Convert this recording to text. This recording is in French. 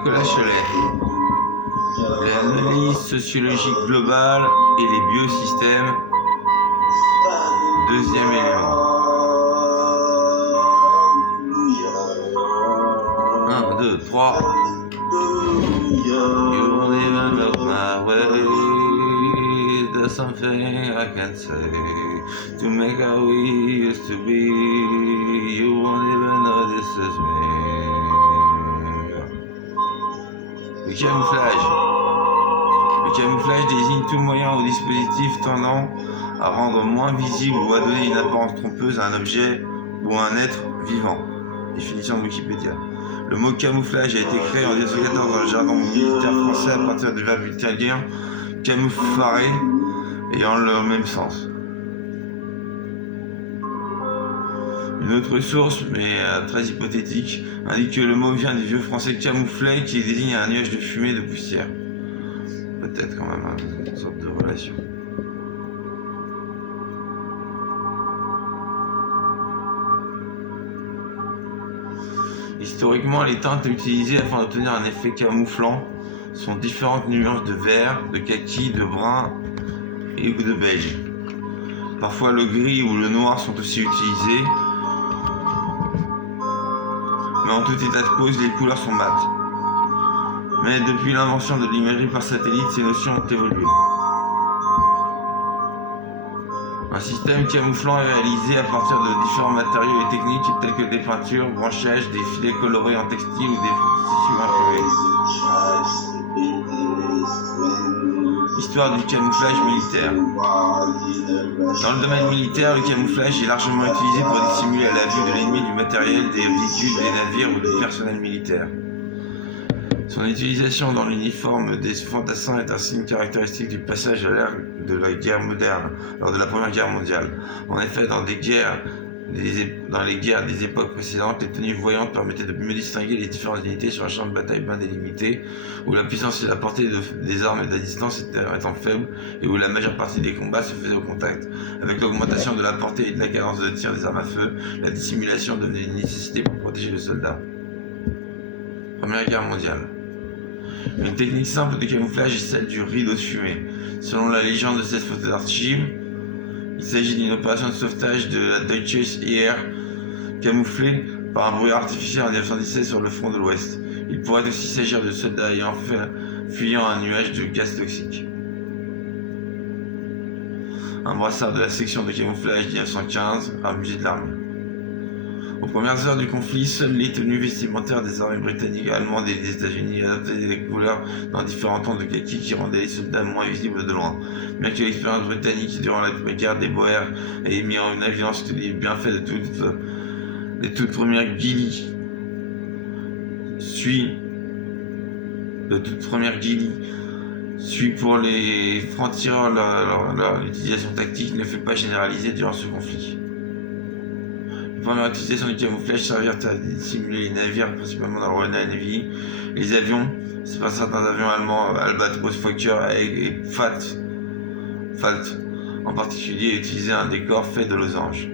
Nicolas Cholet. L'analyse sociologique globale et les biosystèmes. Deuxième élément. 1, 2, 3. You won't even look my way. There's something I can say to make how we used to be. You won't even know this is me. Le camouflage. Le camouflage désigne tout moyen ou dispositif tendant à rendre moins visible ou à donner une apparence trompeuse à un objet ou à un être vivant. Définition de Wikipédia. Le mot camouflage a été créé en 1914 dans le jargon militaire français à partir du verbe italien camuffare ayant le même sens. Une autre source, mais très hypothétique, indique que le mot vient du vieux français camouflet qui désigne un nuage de fumée et de poussière. Peut-être quand même une sorte de relation. Historiquement, les teintes utilisées afin d'obtenir un effet camouflant sont différentes nuances de vert, de kaki, de brun et de beige. Parfois le gris ou le noir sont aussi utilisés, mais en tout état de cause, les couleurs sont mates. Mais depuis l'invention de l'imagerie par satellite, ces notions ont évolué. Un système camouflant est réalisé à partir de différents matériaux et techniques tels que des peintures, branchages, des filets colorés en textile ou des tissus imprimés. Histoire du camouflage militaire. Dans le domaine militaire, le camouflage est largement utilisé pour dissimuler à la vue de l'ennemi du matériel, des véhicules, des navires ou du personnel militaire. Son utilisation dans l'uniforme des fantassins est un signe caractéristique du passage à l'ère de la guerre moderne, lors de la Première Guerre mondiale. En effet, dans les guerres des époques précédentes, les tenues voyantes permettaient de mieux distinguer les différentes unités sur un champ de bataille bien délimité, où la puissance et la portée des armes et de la distance étant faibles, et où la majeure partie des combats se faisait au contact. Avec l'augmentation de la portée et de la cadence de tir des armes à feu, la dissimulation devenait une nécessité pour protéger le soldat. Première Guerre mondiale. Une technique simple de camouflage est celle du rideau de fumée. Selon la légende de cette photoarchive, il s'agit d'une opération de sauvetage de la Deutsche Heer camouflée par un brouillard artificiel en 1917 sur le front de l'Ouest. Il pourrait aussi s'agir de soldats fuyant un nuage de gaz toxique. Un brassard de la section de camouflage 1915, un musée de l'armée. Aux premières heures du conflit, seules les tenues vestimentaires des armées britanniques, allemandes et des États-Unis adaptaient des couleurs dans différents tons de kaki qui rendaient les soldats moins visibles de loin. Bien que l'expérience britannique durant la guerre des Boers ait mis en évidence les bienfaits de toute première guillie, suit pour les francs-tireurs leur utilisation tactique ne fait pas généraliser durant ce conflit. La première utilisation du camouflage servirent à dissimuler les navires, principalement dans le Royal Navy, les avions, c'est pas certains avions allemands, Albatros, Fokker et Pfalz en particulier, utilisaient un décor fait de losanges.